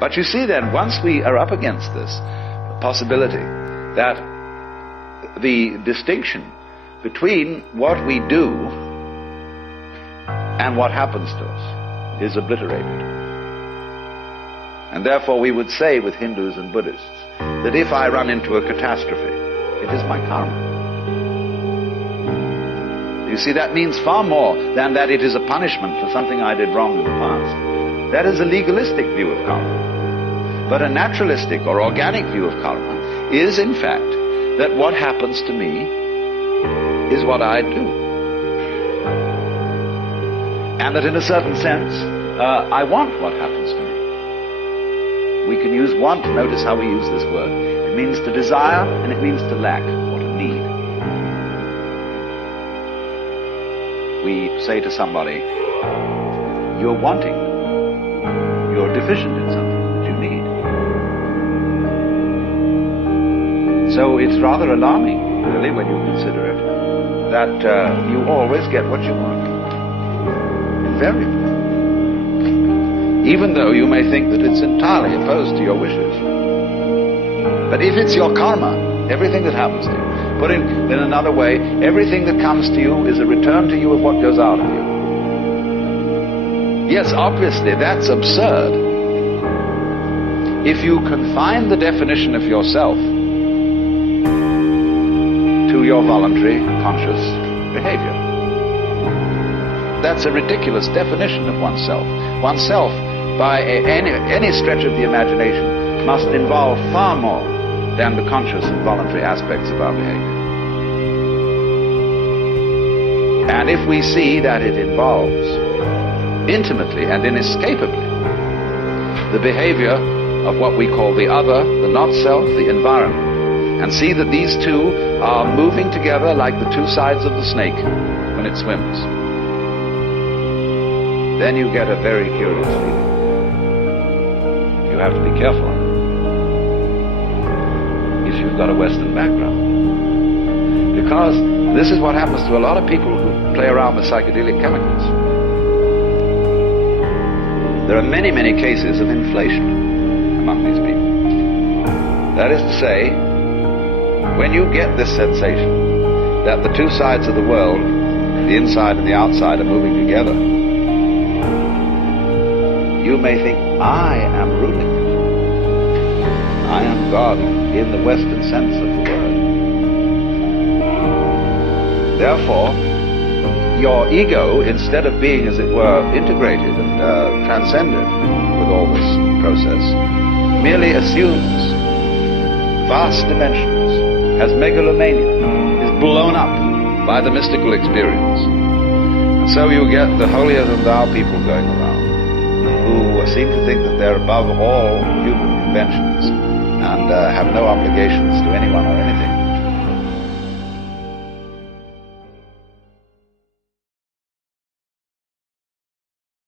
But you see then, once we are up against this possibility that the distinction between what we do and what happens to us is obliterated. And therefore we would say with Hindus and Buddhists that if I run into a catastrophe, it is my karma. You see, that means far more than that it is a punishment for something I did wrong in the past. That is a legalistic view of karma. But a naturalistic or organic view of karma is, in fact, that what happens to me is what I do. And that in a certain sense, I want what happens to me. We can use want. Notice how we use this word. It means to desire and it means to lack or to need. We say to somebody, you're wanting, you're deficient in something that you need. So it's rather alarming, really, when you consider it, that you always get what you want. Invariably. Even though you may think that it's entirely opposed to your wishes. But if it's your karma, everything that happens to you, put in another way, everything that comes to you is a return to you of what goes out of you. Yes, obviously, that's absurd. If you confine the definition of yourself to your voluntary, conscious behavior. That's a ridiculous definition of oneself. Oneself, by any stretch of the imagination, must involve far more than the conscious and voluntary aspects of our behavior. And if we see that it involves intimately and inescapably the behavior of what we call the other, the not-self, the environment, and see that these two are moving together like the two sides of the snake when it swims, then you get a very curious feeling. You have to be careful if you've got a Western background. Because this is what happens to a lot of people who play around with psychedelic chemicals. There are many, many cases of inflation among these people. That is to say, when you get this sensation that the two sides of the world, the inside and the outside, are moving together, you may think, I am ruling it. I am God in the Western sense of the word. Therefore, your ego, instead of being, as it were, integrated and transcended with all this process, merely assumes vast dimensions, has megalomania, is blown up by the mystical experience. And so you get the holier-than-thou people going around, who seem to think that they're above all human conventions and have no obligations to anyone or anything.